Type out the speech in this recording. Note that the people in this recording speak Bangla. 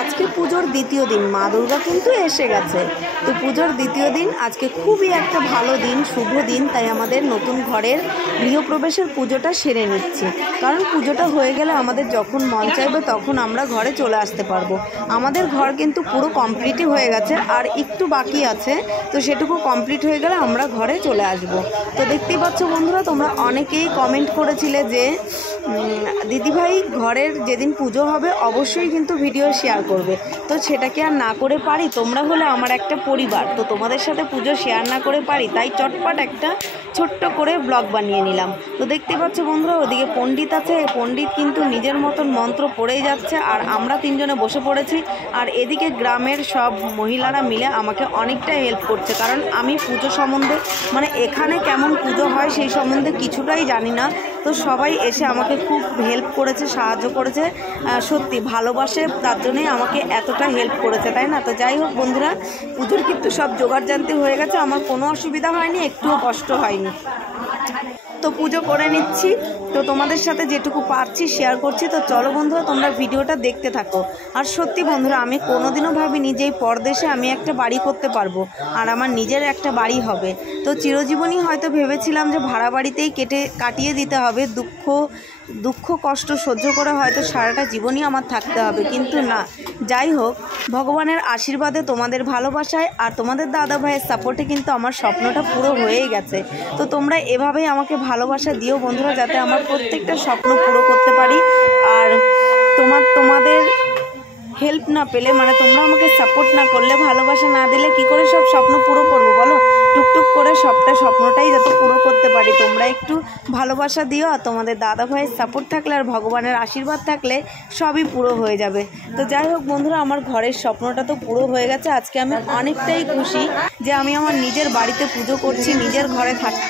আজকে পুজোর দ্বিতীয় দিন, মা দুর্গা কিন্তু এসে গেছে। তো পুজোর দ্বিতীয় দিন, আজকে খুবই একটা ভালো দিন, শুভ দিন। তাই আমাদের নতুন ঘরের গৃহপ্রবেশের পুজোটা সেরে নিচ্ছি, কারণ পুজোটা হয়ে গেলে আমাদের যখন মন চাইবে তখন আমরা ঘরে চলে আসতে পারবো। আমাদের ঘর কিন্তু পুরো কমপ্লিটই হয়ে গেছে, আর একটু বাকি আছে। তো সেটুকু কমপ্লিট হয়ে গেলে আমরা ঘরে চলে আসব। তো দেখতেই পাচ্ছ বন্ধুরা, তোমরা অনেকেই কমেন্ট করেছিলে যে দিদিভাই ঘরের যেদিন পুজো হবে অবশ্যই কিন্তু ভিডিও শেয়ার করবে। তো সেটাকে আর না করে পারি? তোমরা হলে আমার একটা পরিবার, তো তোমাদের সাথে পুজো শেয়ার না করে পারি? তাই চটপট একটা ছোট্ট করে ব্লগ বানিয়ে নিলাম। তো দেখতে পাচ্ছ বন্ধুরা, ওদিকে পণ্ডিত আছে, পণ্ডিত কিন্তু নিজের মতন মন্ত্র পড়েই যাচ্ছে, আর আমরা তিনজনে বসে পড়েছি। আর এদিকে গ্রামের সব মহিলারা মিলে আমাকে অনেকটা হেল্প করছে, কারণ আমি পুজো সম্বন্ধে মানে এখানে কেমন পুজো হয় সেই সম্বন্ধে কিছুটাই জানি না। তো সবাই এসে আমাকে খুব হেল্প করেছে, সাহায্য করেছে, সত্যি ভালোবাসে, তার জন্যই আমাকে এতটা হেল্প করেছে, তাই না? তো যাই হোক বন্ধুরা, পুজোর কিন্তু সব জোগাড় জানতে হয়ে গেছে, আমার কোনো অসুবিধা হয়নি, একটুও কষ্ট হয়নি। তো পুজো করে নিচ্ছি, তো তোমাদের সাথে যেটুকু পারছি শেয়ার করছি। তো চলো বন্ধুরা, তোমরা ভিডিওটা দেখতে থাকো। আর সত্যি বন্ধুরা, আমি কোনোদিনও ভাবিনি যে এই পরদেশে আমি একটা বাড়ি করতে পারবো, আর আমার নিজের একটা বাড়ি হবে। তো চিরজীবনই হয়তো ভেবেছিলাম যে ভাড়া বাড়িতেই কাটিয়ে দিতে হবে, দুঃখ কষ্ট সহ্য করে হয়তো সারাটা জীবনই আমার থাকতে হবে, কিন্তু না। যাই হোক, ভগবানের আশীর্বাদে, তোমাদের ভালোবাসায় আর তোমাদের দাদা ভাইয়ের সাপোর্টে কিন্তু আমার স্বপ্নটা পুরো হয়েই গেছে। তো তোমরা এভাবেই আমাকে ভালোবাসা দিও বন্ধুরা, যাতে আমার প্রত্যেকটা স্বপ্ন পুরো করতে পারি। আর তোমাদের হেল্প না পেলে, মানে তোমরা আমাকে সাপোর্ট না করলে, ভালোবাসা না দিলে কি করে সব স্বপ্ন পুরো করবো বলো? টুকটুক করে স্বপ্নটাই যাতে পুরো করতে পারি। তোমরা একটু ভালোবাসা দিও, আর তোমাদের দাদা ভাইয়ের সাপোর্ট থাকলে আর ভগবানের আশীর্বাদ থাকলে সবই পুরো হয়ে যাবে। তো যাই হোক বন্ধুরা, আমার ঘরের স্বপ্নটা তো পুরো হয়ে গেছে। আজকে আমি অনেকটাই খুশি যে আমি আমার নিজের বাড়িতে পুজো করছি, নিজের ঘরে থাকি।